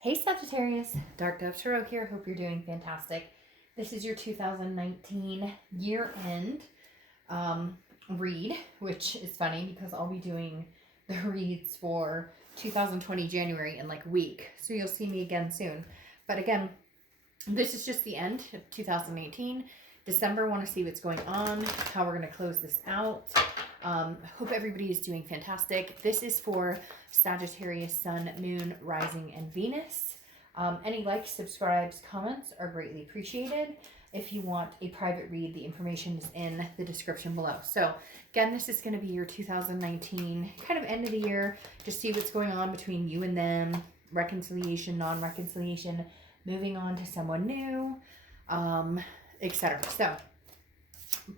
Hey Sagittarius, Dark Dove Tarot here. Hope you're doing fantastic. This is your 2019 year-end read, which is funny because I'll be doing the reads for 2020 January in like a week. So you'll see me again soon. But again, this is just the end of 2018. December, want to see what's going on, how we're going to close this out. Hope everybody is doing fantastic. This is for Sagittarius, Sun, Moon, Rising, and Venus. Any likes, subscribes, comments are greatly appreciated. If you want a private read, the information is in the description below. So again, this is going to be your 2019 kind of end of the year. Just see what's going on between you and them, reconciliation, non-reconciliation, moving on to someone new, etc. So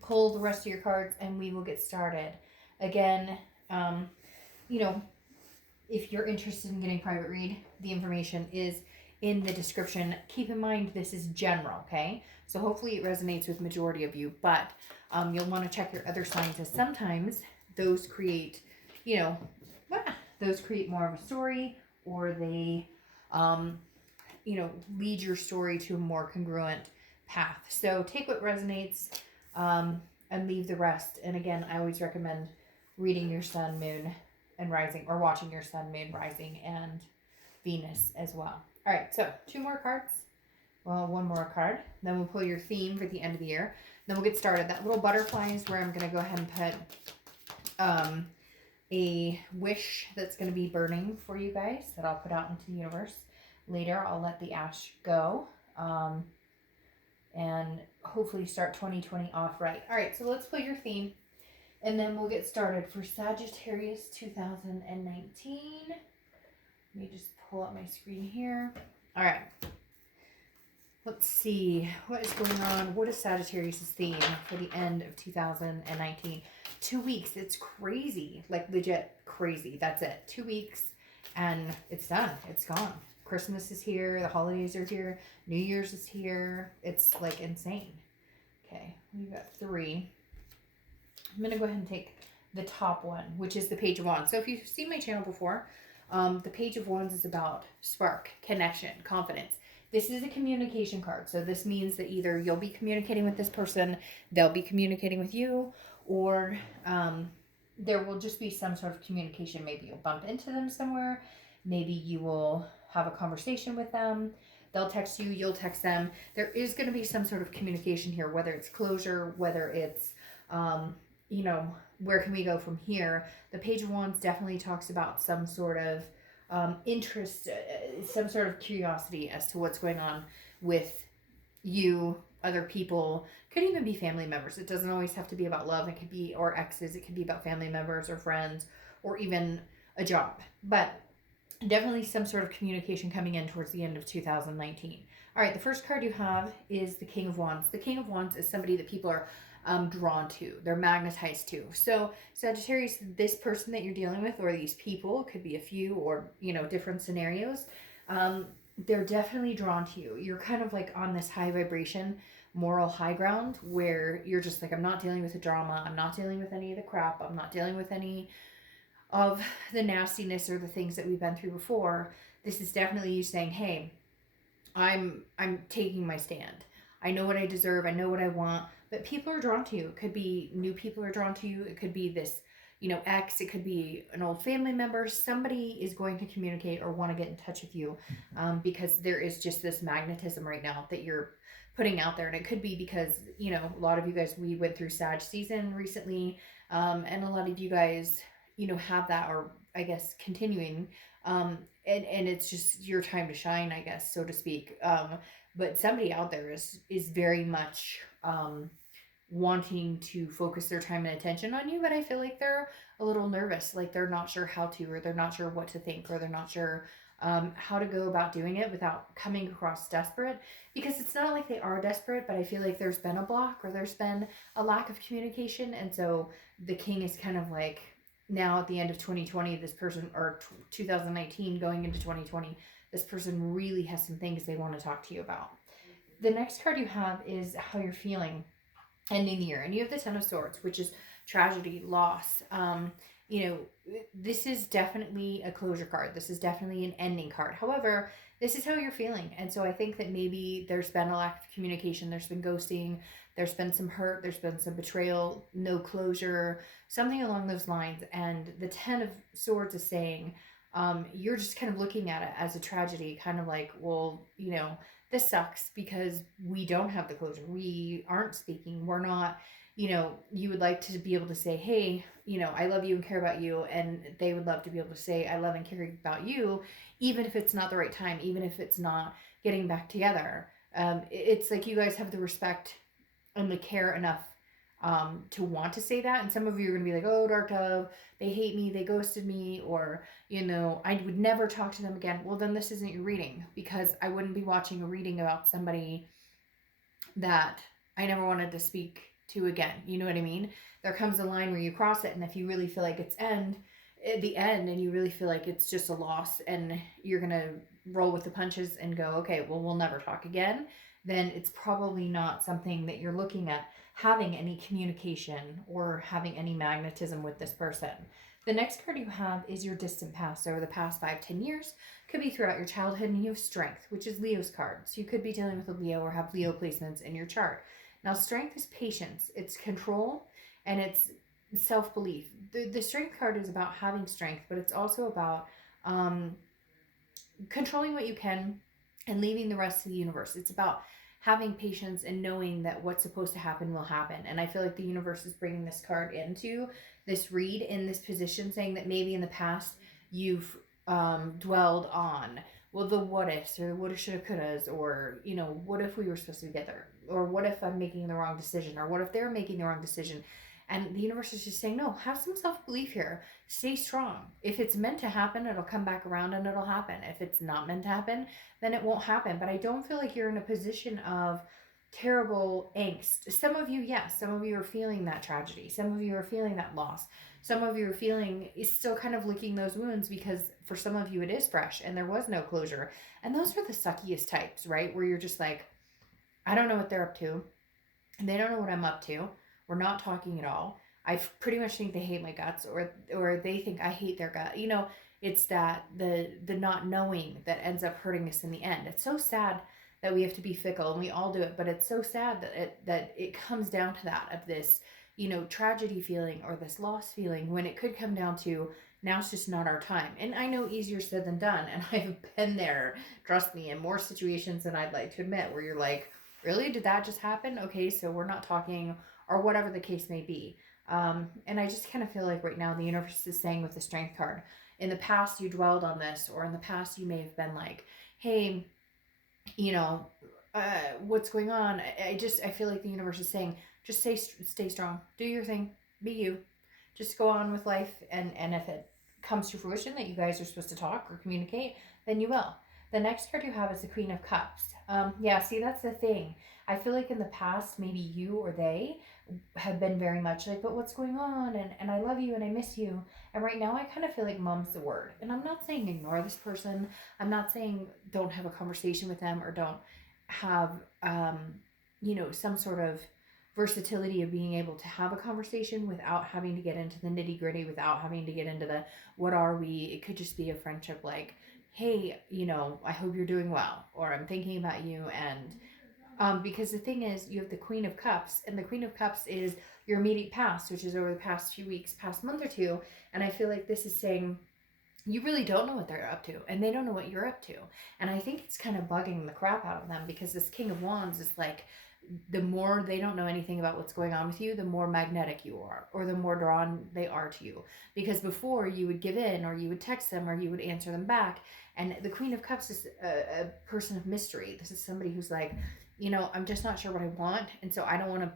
pull the rest of your cards and we will get started. Again, if you're interested in getting a private read, the information is in the description. Keep in mind this is general, okay? So hopefully it resonates with majority of you, but you'll want to check your other signs, as sometimes those create, those create more of a story, or they lead your story to a more congruent path. So take what resonates and leave the rest. And again, I always recommend reading your Sun, Moon, and Rising, or watching your Sun, Moon, Rising, and Venus as well. All right, so 2 more cards. Well, 1 more card. Then we'll pull your theme for the end of the year. Then we'll get started. That little butterfly is where I'm going to go ahead and put a wish that's going to be burning for you guys that I'll put out into the universe. Later, I'll let the ash go and hopefully start 2020 off right. All right, so let's pull your theme, and then we'll get started for Sagittarius 2019. Let me just pull up my screen here. All right. Let's see. What is going on? What is Sagittarius' theme for the end of 2019? 2 weeks. It's crazy. Like legit crazy. That's it. 2 weeks and it's done. It's gone. Christmas is here. The holidays are here. New Year's is here. It's like insane. Okay. We've got 3. I'm going to go ahead and take the top one, which is the Page of Wands. So if you've seen my channel before, the Page of Wands is about spark, connection, confidence. This is a communication card. So this means that either you'll be communicating with this person, they'll be communicating with you, or there will just be some sort of communication. Maybe you'll bump into them somewhere. Maybe you will have a conversation with them. They'll text you, you'll text them. There is going to be some sort of communication here, whether it's closure, whether it's, where can we go from here? The Page of Wands definitely talks about some sort of interest, some sort of curiosity as to what's going on with you, other people. Could even be family members. It doesn't always have to be about love. It could be, or exes. It could be about family members or friends, or even a job. But definitely some sort of communication coming in towards the end of 2019. All right, the first card you have is the King of Wands. The King of Wands is somebody that people are drawn to. They're magnetized to. So Sagittarius, this person that you're dealing with, or these people, could be a few, or different scenarios, they're definitely drawn to you. You're kind of like on this high vibration, moral high ground, where you're just like, I'm not dealing with the drama, I'm not dealing with any of the crap, I'm not dealing with any of the nastiness or the things that we've been through before. This is definitely you saying, hey, I'm taking my stand. I know what I deserve, I know what I want. But people are drawn to you. It could be new people are drawn to you. It could be this, ex. It could be an old family member. Somebody is going to communicate or want to get in touch with you because there is just this magnetism right now that you're putting out there. And it could be because, a lot of you guys, we went through Sag season recently. And a lot of you guys, have that, or I guess continuing. And it's just your time to shine, I guess, so to speak. But somebody out there is very much wanting to focus their time and attention on you, but I feel like they're a little nervous, like they're not sure how to, or they're not sure what to think, or they're not sure how to go about doing it without coming across desperate, because it's not like they are desperate, but I feel like there's been a block, or there's been a lack of communication. And so the King is kind of like, now at the end of 2020, this person, or 2019 going into 2020, this person really has some things they want to talk to you about. The next card you have is how you're feeling ending the year, and you have the Ten of Swords, which is tragedy, loss. this is definitely a closure card. This is definitely an ending card. However, this is how you're feeling. And so I think that maybe there's been a lack of communication. There's been ghosting. There's been some hurt. There's been some betrayal, no closure, something along those lines. And the 10 of Swords is saying, you're just kind of looking at it as a tragedy, kind of like, well, this sucks because we don't have the closure. We aren't speaking. We're not, you would like to be able to say, hey, I love you and care about you. And they would love to be able to say, I love and care about you, even if it's not the right time, even if it's not getting back together. It's like you guys have the respect and the care enough to want to say that. And some of you are going to be like, oh, Dark Dove, they hate me, they ghosted me, or, I would never talk to them again. Well, then this isn't your reading, because I wouldn't be watching a reading about somebody that I never wanted to speak to again. You know what I mean? There comes a line where you cross it, and if you really feel like it's the end, and you really feel like it's just a loss, and you're going to roll with the punches and go, okay, well, we'll never talk again, then it's probably not something that you're looking at having any communication or having any magnetism with this person. The next card you have is your distant past. So over the past 5-10 years, could be throughout your childhood, and you have Strength, which is Leo's card. So you could be dealing with a Leo or have Leo placements in your chart. Now, Strength is patience, it's control, and it's self-belief. The Strength card is about having strength, but it's also about controlling what you can and leaving the rest to the universe. It's about having patience and knowing that what's supposed to happen will happen. And I feel like the universe is bringing this card into this read in this position, saying that maybe in the past you've dwelled on, well, the what ifs, or woulda, shoulda, couldas, or, what if we were supposed to be together? Or what if I'm making the wrong decision? Or what if they're making the wrong decision? And the universe is just saying, no, have some self-belief here. Stay strong. If it's meant to happen, it'll come back around and it'll happen. If it's not meant to happen, then it won't happen. But I don't feel like you're in a position of terrible angst. Some of you, yes, some of you are feeling that tragedy. Some of you are feeling that loss. Some of you are feeling, is still kind of licking those wounds, because for some of you it is fresh and there was no closure. And those are the suckiest types, right? Where you're just like, I don't know what they're up to, and they don't know what I'm up to. We're not talking at all. I pretty much think they hate my guts, or they think I hate their gut. It's that the not knowing that ends up hurting us in the end. It's so sad that we have to be fickle, and we all do it, but it's so sad that it comes down to that, of this, tragedy feeling or this loss feeling, when it could come down to, now it's just not our time. And I know easier said than done, and I've been there, trust me, in more situations than I'd like to admit, where you're like, really, did that just happen? Okay, so we're not talking, or whatever the case may be. And I just kind of feel like right now the universe is saying with the Strength card, in the past you dwelled on this, or in the past you may have been like, hey, what's going on? I feel like the universe is saying, just stay strong, do your thing, be you, just go on with life, and if it comes to fruition that you guys are supposed to talk or communicate, then you will. The next card you have is the Queen of Cups. See, that's the thing. I feel like in the past, maybe you or they have been very much like, but what's going on? And I love you and I miss you. And right now I kind of feel like mom's the word. And I'm not saying ignore this person. I'm not saying don't have a conversation with them, or don't have, some sort of versatility of being able to have a conversation without having to get into the nitty gritty, without having to get into the, what are we? It could just be a friendship, like, hey, I hope you're doing well, or I'm thinking about you. And because the thing is, you have the Queen of Cups, and the Queen of Cups is your immediate past, which is over the past few weeks, past month or two. And I feel like this is saying you really don't know what they're up to, and they don't know what you're up to. And I think it's kind of bugging the crap out of them, because this King of Wands is like, the more they don't know anything about what's going on with you, the more magnetic you are, or the more drawn they are to you. Because before, you would give in, or you would text them, or you would answer them back. And the Queen of Cups is a person of mystery. This is somebody who's like, I'm just not sure what I want, and so I don't want to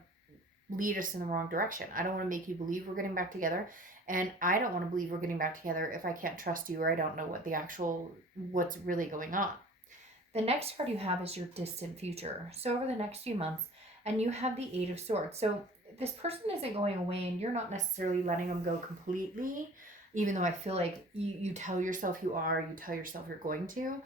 lead us in the wrong direction. I don't want to make you believe we're getting back together, and I don't want to believe we're getting back together if I can't trust you, or I don't know what's really going on. The next card you have is your distant future. So over the next few months, and you have the Eight of Swords. So this person isn't going away, and you're not necessarily letting them go completely, even though I feel like you tell yourself you are, you tell yourself you're going to.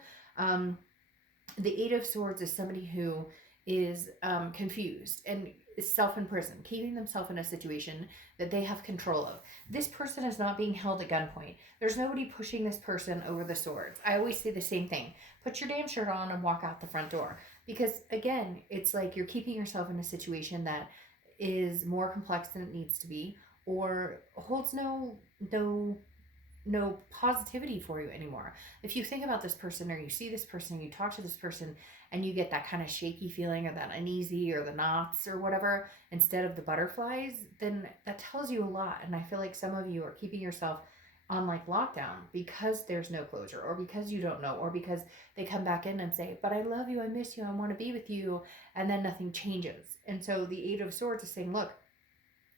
The Eight of Swords is somebody who is confused. And self-imprisoned, keeping themselves in a situation that they have control of. This person is not being held at gunpoint. There's nobody pushing this person over the swords. I always say the same thing. Put your damn shirt on and walk out the front door. Because again, it's like you're keeping yourself in a situation that is more complex than it needs to be, or holds no positivity for you anymore. If you think about this person, or you see this person, you talk to this person, and you get that kind of shaky feeling, or that uneasy, or the knots, or whatever, instead of the butterflies, then that tells you a lot. And I feel like some of you are keeping yourself on like lockdown because there's no closure, or because you don't know, or because they come back in and say, but I love you, I miss you, I want to be with you, and then nothing changes. And so the Eight of Swords is saying, look,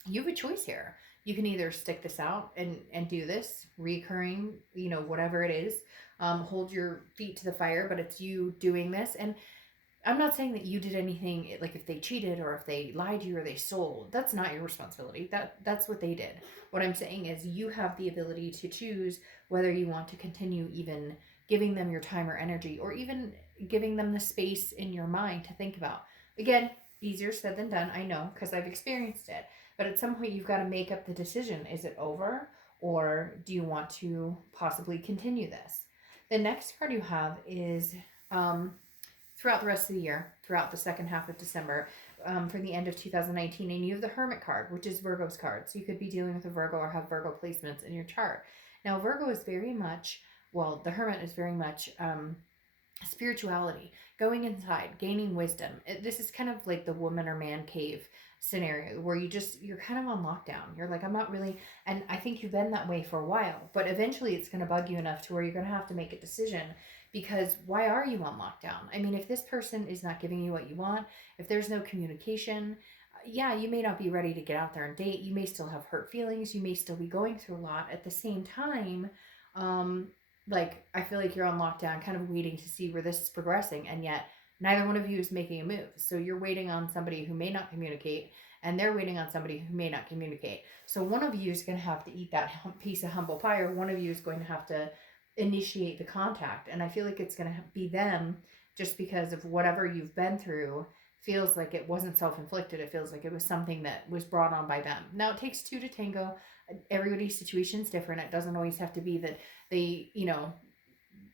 you have a choice here. You can either stick this out and do this recurring, whatever it is, hold your feet to the fire, but it's you doing this. And I'm not saying that you did anything, like if they cheated or if they lied to you or they stole, that's not your responsibility. That's what they did. What I'm saying is you have the ability to choose whether you want to continue even giving them your time or energy, or even giving them the space in your mind to think about. Again, easier said than done, I know, because I've experienced it. But at some point, you've got to make up the decision. Is it over? Or do you want to possibly continue this? The next card you have is throughout the rest of the year, throughout the second half of December, for the end of 2019. And you have the Hermit card, which is Virgo's card. So you could be dealing with a Virgo or have Virgo placements in your chart. Now, Virgo is very much, the Hermit is very much spirituality, going inside, gaining wisdom. This is kind of like the woman or man cave scenario, where you're kind of on lockdown. You're like, I'm not really, and I think you've been that way for a while, but eventually it's going to bug you enough to where you're going to have to make a decision. Because why are you on lockdown? I mean, if this person is not giving you what you want, if there's no communication, yeah, you may not be ready to get out there and date. You may still have hurt feelings. You may still be going through a lot. At the same time, I feel like you're on lockdown, kind of waiting to see where this is progressing, and yet neither one of you is making a move. So you're waiting on somebody who may not communicate, and they're waiting on somebody who may not communicate. So one of you is going to have to eat that piece of humble pie, or one of you is going to have to initiate the contact. And I feel like it's going to be them, just because of whatever you've been through. Feels like it wasn't self-inflicted. It feels like it was something that was brought on by them. Now, it takes two to tango. Everybody's situation is different. It doesn't always have to be that they,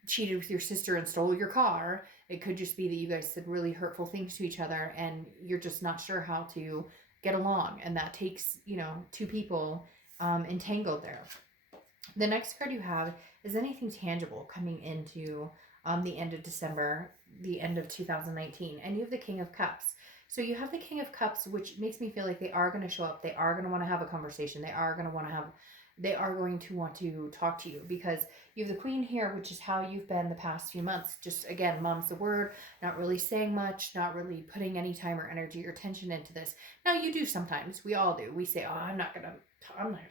cheated with your sister and stole your car. It could just be that you guys said really hurtful things to each other, and you're just not sure how to get along. And that takes, two people entangled there. The next card you have is anything tangible coming into the end of December, the end of 2019. And you have the King of Cups. So you have the King of Cups, which makes me feel like they are going to show up. They are going to want to have a conversation. They are going to want to talk to you, because you have the Queen here, which is how you've been the past few months. Just, again, mom's the word, not really saying much, not really putting any time or energy or attention into this. Now, you do sometimes. We all do. We say, oh, I'm not going to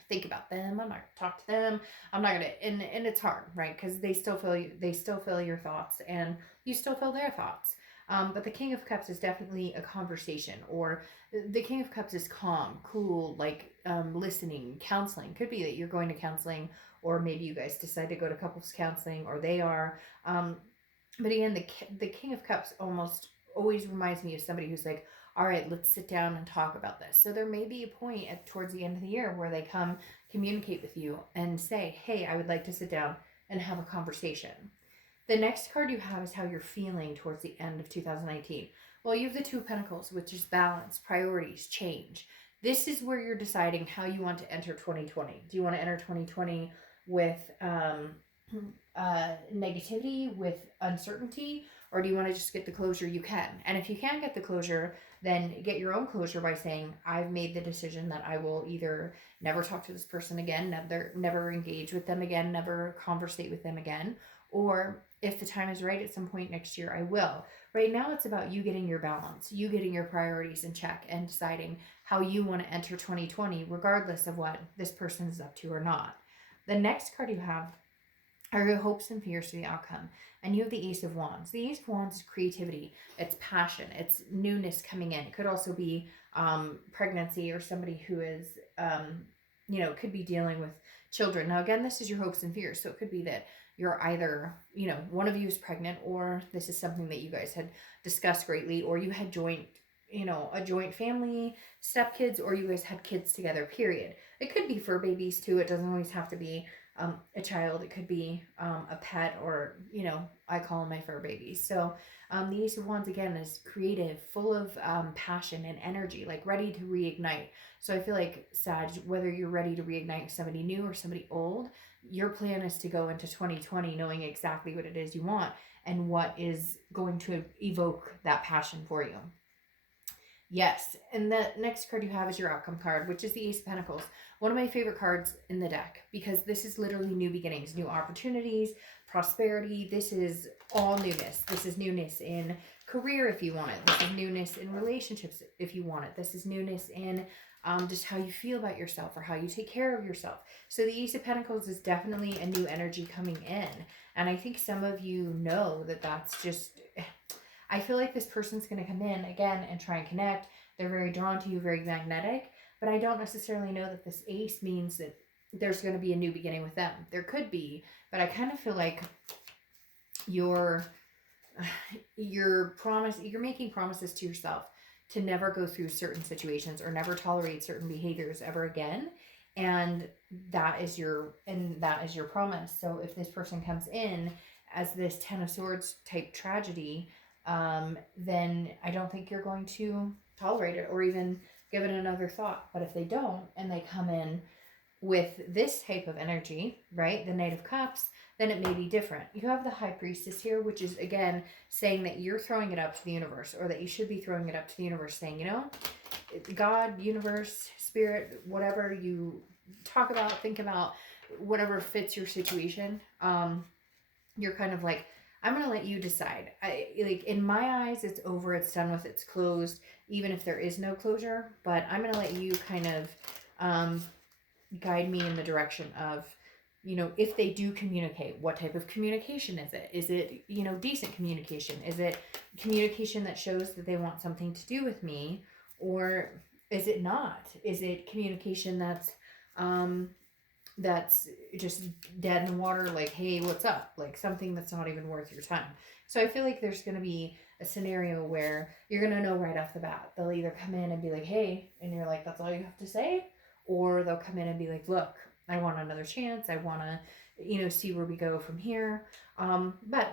think about them. I'm not going to talk to them. I'm not going to, and it's hard, right? Because they still feel your thoughts, and you still feel their thoughts. But the King of Cups is definitely a conversation, or the King of Cups is calm, cool, listening, counseling. Could be that you're going to counseling, or maybe you guys decide to go to couples counseling, or they are. But again, the King of Cups almost always reminds me of somebody who's like, all right, let's sit down and talk about this. So there may be a point towards the end of the year where they come communicate with you and say, hey, I would like to sit down and have a conversation. The next card you have is how you're feeling towards the end of 2019. Well, you have the Two of Pentacles, which is balance, priorities, change. This is where you're deciding how you want to enter 2020. Do you want to enter 2020 with negativity, with uncertainty, or do you want to just get the closure you can? And if you can't get the closure, then get your own closure by saying, I've made the decision that I will either never talk to this person again, never engage with them again, never conversate with them again, or if the time is right at some point next year, I will. Right now, it's about you getting your balance, you getting your priorities in check, and deciding how you want to enter 2020, regardless of what this person is up to or not. The next card you have are your hopes and fears for the outcome. And you have the Ace of Wands. The Ace of Wands is creativity. It's passion. It's newness coming in. It could also be pregnancy, or somebody who is, could be dealing with children. Now, again, this is your hopes and fears. So it could be that you're either, one of you is pregnant, or this is something that you guys had discussed greatly, or you had joint you know, a joint family, stepkids, or you guys had kids together, period. It could be fur babies too. It doesn't always have to be a child. It could be a pet, or, you know, I call them my fur babies. So the Ace of Wands, again, is creative, full of passion and energy, like ready to reignite. So I feel like, Sag, whether you're ready to reignite somebody new or somebody old, your plan is to go into 2020 knowing exactly what it is you want and what is going to evoke that passion for you. Yes, and the next card you have is your outcome card, which is the Ace of Pentacles. One of my favorite cards in the deck, because this is literally new beginnings, new opportunities, prosperity. This is all newness. This is newness in career if you want it. This is newness in relationships if you want it. This is newness in just how you feel about yourself or how you take care of yourself. So the Ace of Pentacles is definitely a new energy coming in. And I think some of you know that that's just... I feel like this person's going to come in again and try and connect. They're very drawn to you, very magnetic, but I don't necessarily know that this ace means that there's going to be a new beginning with them. There could be, but I kind of feel like you're making promises to yourself to never go through certain situations or never tolerate certain behaviors ever again. And that is your promise. So if this person comes in as this Ten of Swords type tragedy, then I don't think you're going to tolerate it or even give it another thought. But if they don't, and they come in with this type of energy, right, the Knight of Cups, then it may be different. You have the High Priestess here, which is, again, saying that you're throwing it up to the universe, or that you should be throwing it up to the universe, saying, you know, God, universe, spirit, whatever you talk about, think about, whatever fits your situation, you're kind of like, I'm going to let you decide. Like, in my eyes, it's over, it's done with, it's closed, even if there is no closure. But I'm going to let you kind of guide me in the direction of, you know, if they do communicate, what type of communication is it? Is it, you know, decent communication? Is it communication that shows that they want something to do with me? Or is it not? Is it communication that's just dead in the water, like, hey, what's up? Like, something that's not even worth your time. So I feel like there's going to be a scenario where you're going to know right off the bat. They'll either come in and be like, hey, and you're like, that's all you have to say? Or they'll come in and be like, look, I want another chance. I want to, you know, see where we go from here. But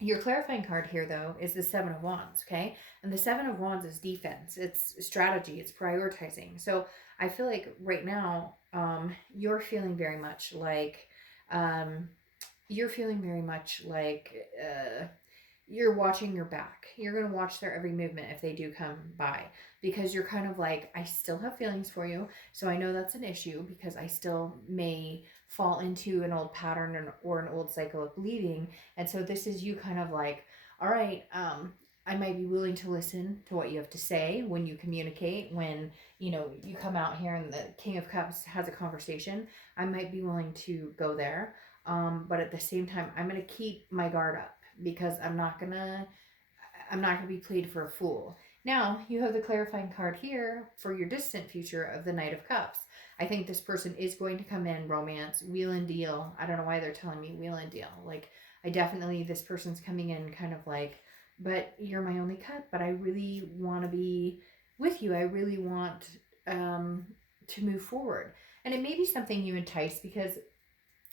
your clarifying card here, though, is the Seven of Wands, okay? And the Seven of Wands is defense. It's strategy. It's prioritizing. So I feel like right now, you're feeling very much like, you're watching your back. You're going to watch their every movement if they do come by, because you're kind of like, I still have feelings for you. So I know that's an issue, because I still may fall into an old pattern or an old cycle of believing. And so this is you kind of like, all right, I might be willing to listen to what you have to say when you communicate, when, you know, you come out here and the King of Cups has a conversation. I might be willing to go there. But at the same time, I'm going to keep my guard up, because I'm not going to be played for a fool. Now, you have the clarifying card here for your distant future of the Knight of Cups. I think this person is going to come in, romance, wheel and deal. I don't know why they're telling me wheel and deal. Like, this person's coming in kind of like, but you're my only cup, but I really want to be with you. I really want to move forward. And it may be something you entice, because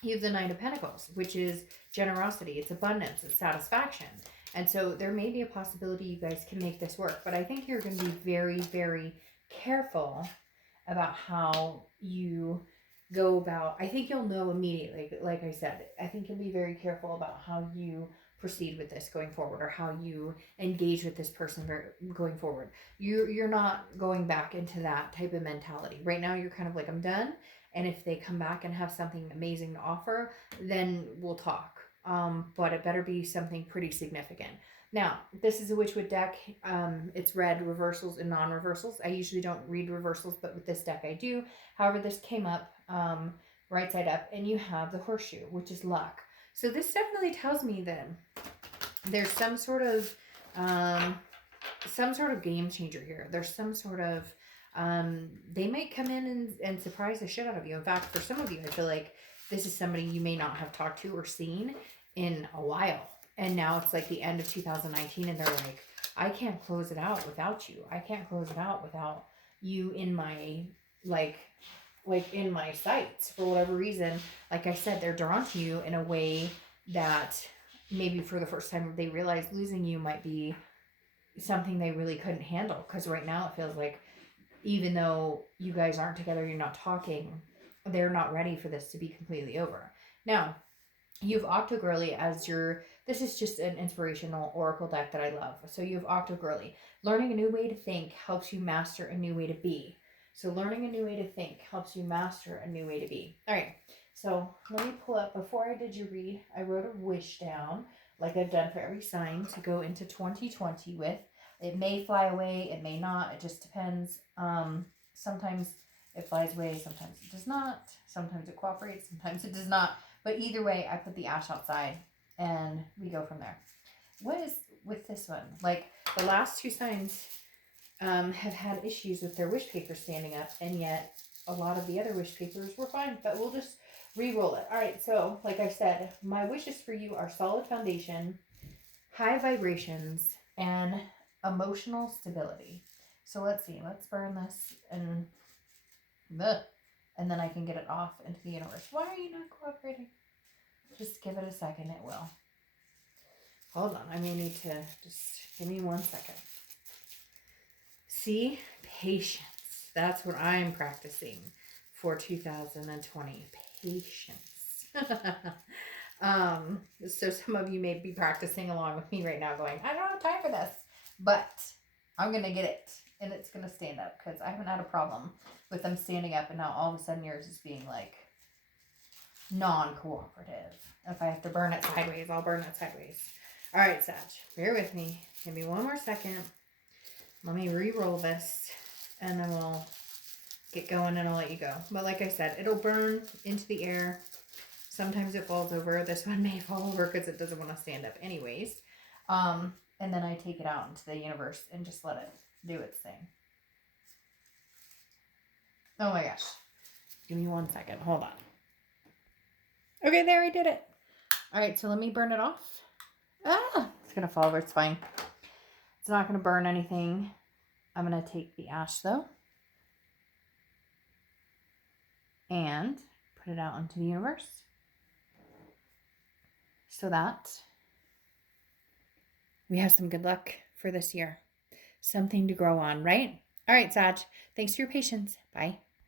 you have the Nine of Pentacles, which is generosity, it's abundance, it's satisfaction. And so there may be a possibility you guys can make this work, but I think you're going to be very, very careful about how you go about. I think you'll know immediately, like I said, I think you'll be very careful about how you proceed with this going forward, or how you engage with this person going forward. You're not going back into that type of mentality. Right now, you're kind of like, I'm done. And if they come back and have something amazing to offer, then we'll talk. But it better be something pretty significant. Now, this is a Witchwood deck. It's read reversals and non-reversals. I usually don't read reversals, but with this deck I do. However, this came up right side up, and you have the horseshoe, which is luck. So this definitely tells me that there's some sort of game changer here. There's some sort of they might come in and surprise the shit out of you. In fact, for some of you, I feel like this is somebody you may not have talked to or seen in a while. And now it's like the end of 2019, and they're like, I can't close it out without you. I can't close it out without you in my, like in my sights for whatever reason. Like I said, they're drawn to you in a way that maybe for the first time they realize losing you might be something they really couldn't handle. Because right now it feels like even though you guys aren't together, you're not talking, they're not ready for this to be completely over. Now, you've Octogirly as your, this is just an inspirational oracle deck that I love. So you have Octogirly. Learning a new way to think helps you master a new way to be. So learning a new way to think helps you master a new way to be. All right. So let me pull up, before I did your read, I wrote a wish down, like I've done for every sign, to go into 2020 with. It may fly away, it may not, it just depends. Sometimes it flies away, sometimes it does not. Sometimes it cooperates, sometimes it does not. But either way, I put the ash outside and we go from there. What is with this one? Like the last two signs have had issues with their wish paper standing up, and yet a lot of the other wish papers were fine, but we'll just re-roll it. All right, so like I said, my wishes for you are solid foundation, high vibrations, and emotional stability. So let's see, let's burn this and then I can get it off into the universe. Why are you not cooperating? Just give it a second, it will. Hold on, I may need to just give me 1 second. See, patience. That's what I'm practicing for 2020. Patience. So some of you may be practicing along with me right now going, I don't have time for this, but I'm going to get it and it's going to stand up, because I haven't had a problem with them standing up, and now all of a sudden yours is being like non-cooperative. If I have to burn it sideways, I'll burn it sideways. All right, Sag, bear with me. Give me 1 more second. Let me re-roll this and then we'll get going and I'll let you go. But like I said, it'll burn into the air. Sometimes it falls over. This one may fall over because it doesn't want to stand up anyways. And then I take it out into the universe and just let it do its thing. Oh my gosh. Give me 1 second. Hold on. Okay, there, I did it. All right, so let me burn it off. It's going to fall over. It's fine. It's not going to burn anything. I'm going to take the ash, though, and put it out into the universe so that we have some good luck for this year. Something to grow on, right? All right, Sag. Thanks for your patience. Bye.